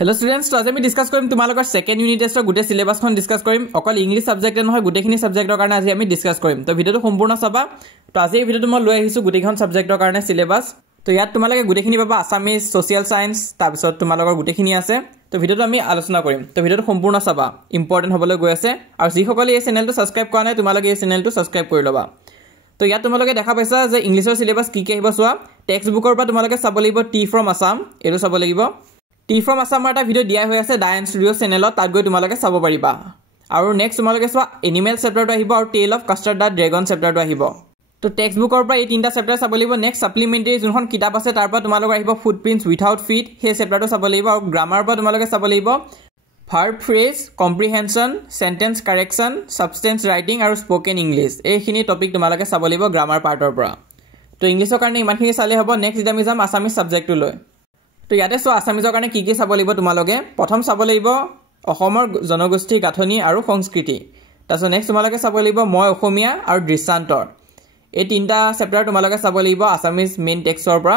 Hello students, today we discuss korim tumalokar second unit test gute syllabus khon discuss korim okol English subject nohoy gute khini subject karone aji ami discuss korim to video to সম্পূর্ণ চাবা to আজি video to মই লৈ আহিছো gute khon subject karone syllabus to ইয়াত tumalage gute khini baba Assamese social science tar bisot tumalokar gute khini ase to video to ami alochona korim to video to সম্পূর্ণ চাবা important hobole goi ase aru ji hokole ei channel to subscribe kora nai tumalage ei channel to subscribe kori loba to ইয়াত tumalage দেখা paisa je English syllabus ki ki ahibo soa textbook or pa tumalage sabo lagibo T from Assam eru sabo lagibo T from Assam এটা video দিয়া হৈ আছে ডায়ন studio চেনেলত তাত গৈ তোমালোকে চাব পাৰিবা আৰু নেক্সট তোমালোকে চোৱা এনিমেল চেপ্টাৰটো আহিব আৰু টেল অফ কাষ্টাৰ্ড দা ড্ৰাগন চেপ্টাৰটো আহিব তো টেক্সটবুকৰ পৰা এই তিনটা চেপ্টাৰ চাব লাগিব নেক্সট সাপ্লিমেন্টাৰী যোনখন কিতাপ আছে তাৰ পৰা তোমালোকৰ আহিব ফুটপ্ৰিন্টস উইথাউট ফিট হে চেপ্টাৰটো চাব লাগিব আৰু গ্ৰামাৰ পৰা তোমালোকে চাব লাগিব verb phrase comprehension sentence correction substance writing আৰু স্পোকেন ইংলিশ এইখিনি টপিক তোমালোকে চাব লাগিব গ্ৰামাৰ পাৰ্টৰ পৰা তো ইংলিছৰ কাৰণে ইমানখিনি চালে হ'ব নেক্সট আমি যাম আসামিজ সাবজেক্টটো লৈ তো ইয়াতে সো আসামিজৰ কাৰণে কি চাব লাগিব তোমালোকে প্ৰথম চাব লাগিব অসমৰ জনগোষ্ঠীৰ গাঁথনি আৰু সংস্কৃতি তাৰপিছত নেক্সট তোমালোকে চাব লাগিব মই অসমীয়া আৰু দৃষ্টান্তৰ এই তিনটা চেপ্টাৰ তোমালোকে চাব লাগিব আসামিজ মেইন টেক্সটৰ পৰা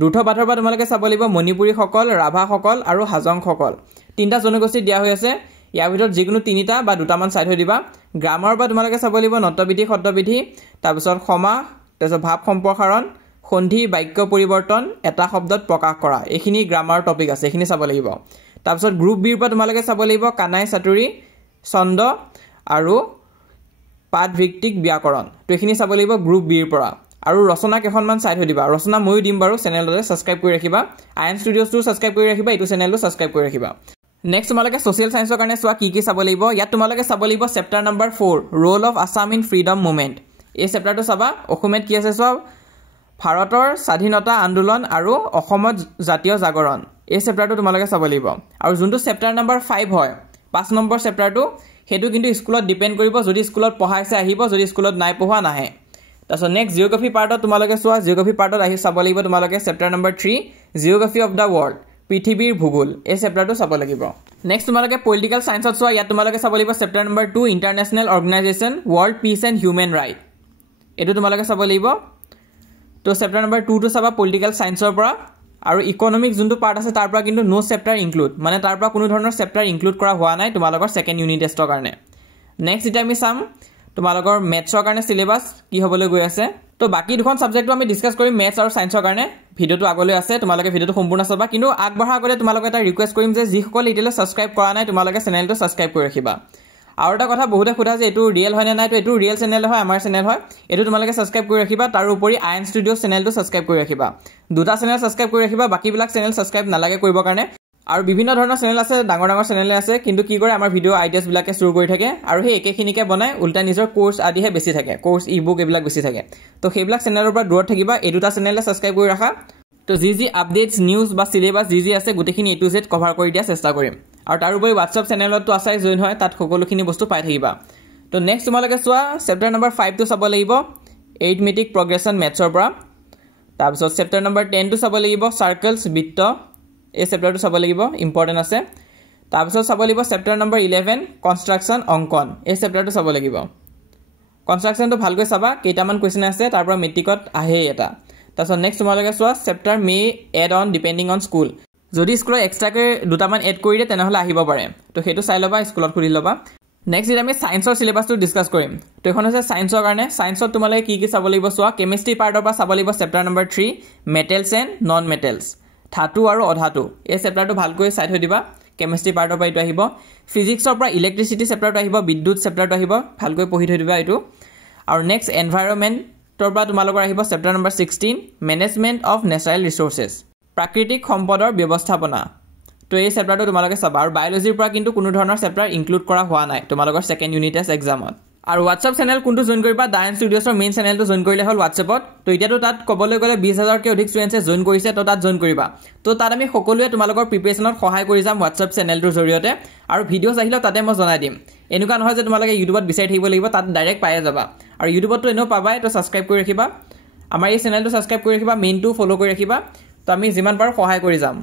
দুঠ পাঠৰ পৰা তোমালোকে চাব লাগিব মণিপুৰী সকল ৰাভা সকল আৰু হাজং সকল তিনটা জনগোষ্ঠী দিয়া হৈ আছে ইয়াৰ ভিতৰত যিকোনো তিনিটা বা দুটামান চাই থৈ দিবা গ্ৰামাৰৰ পৰা তোমালোকে চাব লাগিব নটবিধি শব্দবিধি তাৰপিছত সমাস তাৰপিছত ভাৱ সম্প্ৰসাৰণ সন্ধি বাক্য পৰিৱৰ্তন এটা শব্দত প্ৰকাশ কৰা এইখিনি গ্ৰামাৰ টপিক আছে এইখিনি চাব লাগিব তাৰপিছত গ্ৰুপ বি ৰ পৰা তোমালোকে চাব লাগিব কানাই চাতুৰি ছন্দ আৰু পাঠ ভিত্তিক ব্যাকৰণ তো এইখিনি চাব লাগিব গ্ৰুপ বি ৰ পৰা আৰু ৰচনা কেখনমান চাই থৈ দিবা ৰচনা ময়ো দিম বাৰু চেনেলতে সাবস্ক্ৰাইব কৰি ৰাখিবা আইএন ষ্টুডিওছটো সাবস্ক্ৰাইব কৰি ৰাখিবা এইটো চেনেলটো সাবস্ক্ৰাইব কৰি ৰাখিবা নেক্সট তোমালোকে সোশ্যাল সায়েন্সৰ কাৰণে চোৱা কি চাব লাগিব ইয়াত তোমালোকে চাব লাগিব chapter number 4 roll of Assam in freedom movement এই চেপ্টাৰটো চাবা অসমত কি আছে চোৱা ভাৰতৰ স্বাধীনতা আন্দোলন আৰু অসমত জাতীয় জাগৰণ এই চেপ্টাৰটো তোমালোকে চাব লাগিব আৰু যোনটো চেপ্টাৰ নম্বৰ 5 হয় 5 নম্বৰ চেপ্টাৰটো হেতু কিন্তু স্কুলত ডিপেন্ড কৰিব যদি স্কুলত পঢ়াইছে আহিব যদি স্কুলত নাই পঢ়া নাহে তাৰছত নেক্সট জিওগ্ৰাফি পাৰ্টত তোমালোকে চোৱা জিওগ্ৰাফি পাৰ্টত আহি চাব লাগিব তোমালোকে chapter number 3 geography of the world পৃথিৱীৰ ভূগোল এই চেপ্টাৰটো চাব লাগিব নেক্সট তোমালোকে পলিটিক্যাল সায়েন্সত চোৱা ইয়াত তোমালোকে চাব লাগিব chapter number 2 international organisation world piece and human right এটো তোমালোকে চাব লাগিব তো চেপ্টাৰ নম্বৰ 2 টো চাবা পলিটিক্যাল সায়েন্সৰ পৰা আৰু ইকোনমিক যোনটো পাৰ্ট আছে তাৰ পৰা কিন্তু নো চেপ্টাৰ ইনক্লুড মানে তাৰ পৰা কোনো ধৰণৰ চেপ্টাৰ ইনক্লুড কৰা হোৱা নাই তোমালোকৰ সেকেন্ড ইউনিট টেষ্টৰ কাৰণে নেক্সট এটা আমি চাম তোমালোকৰ মেথছৰ কাৰণে সিলেবাস কি হ'বলৈ গৈ আছে তো বাকি দুখন সাবজেক্টটো আমি ডিসকাস কৰিম মেথছ আৰু সায়েন্সৰ কাৰণে ভিডিওটো আগলৈ আছে তোমালোকে ভিডিওটো সম্পূৰ্ণ চাবা কিন্তু আগবঢ়া আগতে তোমালোকে এটা ৰিকুৱেষ্ট কৰিম যে যিসকল ইতিয়ালৈ সাবস্ক্ৰাইব কৰা নাই তোমালোকে চেনেলটো সাবস্ক্ৰাইব কৰি ৰাখিবা আৰু এটা কথা বহুতে খুদা যে এটো ৰিয়েল হয় না নাই তো এটো ৰিয়েল চেনেল হয় আমাৰ চেনেল হয় এটো তোমালোকে সাবস্ক্ৰাইব কৰি ৰাখিবা তাৰ উপৰি আইএন ষ্টুডিও চেনেলটো সাবস্ক্ৰাইব কৰি ৰাখিবা দুটা চেনেল সাবস্ক্ৰাইব কৰি ৰাখিবা বাকি বিলাক চেনেল সাবস্ক্ৰাইব নালাগে কৰিব কাৰণে আৰু বিভিন্ন ধৰণৰ চেনেল আছে ডাঙৰ ডাঙৰ চেনেল আছে কিন্তু কি কৰে আমাৰ ভিডিও আইডিয়াছ বিলাকে শুৰু কৰি থাকে আৰু সেই একেখিনিকে বনাই উল্টা নিজৰ কোৰ্স আদিহে বেছি থাকে কোৰ্স ইবুক এবিলাক বেছি থাকে তো সেইবিলাক চেনেলৰ পৰা দূৰত থাকিবা এই দুটা চেনেললে সাবস্ক্ৰাইব কৰি ৰাখা তো যি আপডেটস নিউজ বা সিলেবাস যি আছে গুটেখিনি A to Z কভাৰ কৰি দিয়া চেষ্টা কৰিম আৰু তাৰ উপৰি WhatsApp চেনেলতো আছে জয়েন হয় তাত সকলোখিনি বস্তু পাই থাকিবা তো নেক্সট তোমালোকে চোৱা চেপ্টাৰ নম্বৰ 5 টো চাব লাগিব এৰিথমেটিক প্ৰগ্ৰেছন মেথছৰ পৰা তাৰপিছত চেপ্টাৰ নম্বৰ 10 টো চাব লাগিব সাৰ্কেলছ বৃত্ত এই চেপ্টাৰটো চাব লাগিব ইম্পৰ্টেন্ট আছে তাৰপিছত চাব লাগিব চেপ্টাৰ নম্বৰ 11 কনষ্ট্ৰাকচন অংকন এই চেপ্টাৰটো চাব লাগিব কনষ্ট্ৰাকচনটো ভালকৈ চাবা কেইটামান কোৱেশ্চন আছে তাৰ পৰা মেট্ৰিকত আহে এটা তাৰপিছত নেক্সট তোমালোকে চোৱা chapter may add on depending on school যদি স্কুলত এক্সট্ৰাকে দুটামান এড কৰি দিয়ে তেনেহলে আহিব পাৰে তো হেতু চাই লবা স্কুলত খুলি লবা নেক্সট এটা আমি সায়েন্সৰ সিলেবাসটো ডিসকাস কৰিম তো এখন আছে সায়েন্সৰ কাৰণে সায়েন্সত তোমালোকে কি চাব লাগিব চোৱা কেমিষ্ট্ৰি পাৰ্টৰ পৰা চাব লাগিব chapter number 3 metals and non metals ধাতু আৰু অধাতু এই চেপ্টাৰটো ভালকৈ চাই থৈ দিবা কেমিষ্ট্ৰি পাৰ্টৰ পৰা এইটো আহিব ফিজিক্সৰ পৰা ইলেক্ট্ৰিচিটি চেপ্টাৰটো আহিব বিদ্যুৎ চেপ্টাৰটো আহিব ভালকৈ পঢ়ি থৈ দিবা এইটো আৰু নেক্সট এনভাইৰনমেন্টৰ পৰা তোমালোকৰ আহিব chapter number 16 management of natural resources প্ৰাকৃতিক সম্পদৰ ব্যৱস্থাপনা তো এই চেপ্টাৰটো তোমালোকে চাবা আৰু বায়োলজিৰ পৰা কিন্তু কোনো ধৰণৰ চেপ্টাৰ ইনক্লুড কৰা হোৱা নাই তোমালোকৰ সেকেন্ড ইউনিট টেষ্ট এক্সামত আৰু WhatsApp চেনেল কোনটো জয়েন কৰিবা ডায়ন ষ্টুডিওছৰ মেইন চেনেলটো জয়েন কৰিলে হ'ল WhatsAppত তো এতিয়াতো তাত কবলৈ গলে 20000 কে অধিক ষ্টুডেন্টছে জয়েন কৰিছে তো তাত জয়েন কৰিবা তো তাত আমি সকলোৱে তোমালোকৰ প্ৰিপাৰেচনত সহায় কৰি যাম WhatsApp চেনেলটোৰ জৰিয়তে আৰু ভিডিওছ আহিলে তাতে মই জনাই দিম এনেকুৱা নহয় যে তোমালোকে ইউটিউবত বিচাৰি থাকিব লাগিব তাত ডাইৰেক্ট পাই যাবা আৰু ইউটিউবতো এনেও পাবাই তো সাবস্ক্ৰাইব কৰি ৰাখিবা আমাৰ এই চেনেলটো সাবস্ক্ৰাইব কৰি ৰাখিবা মেইনটো ফলো কৰি ৰাখিবা তো আমি যিমান পাৰো সহায় কৰি যাম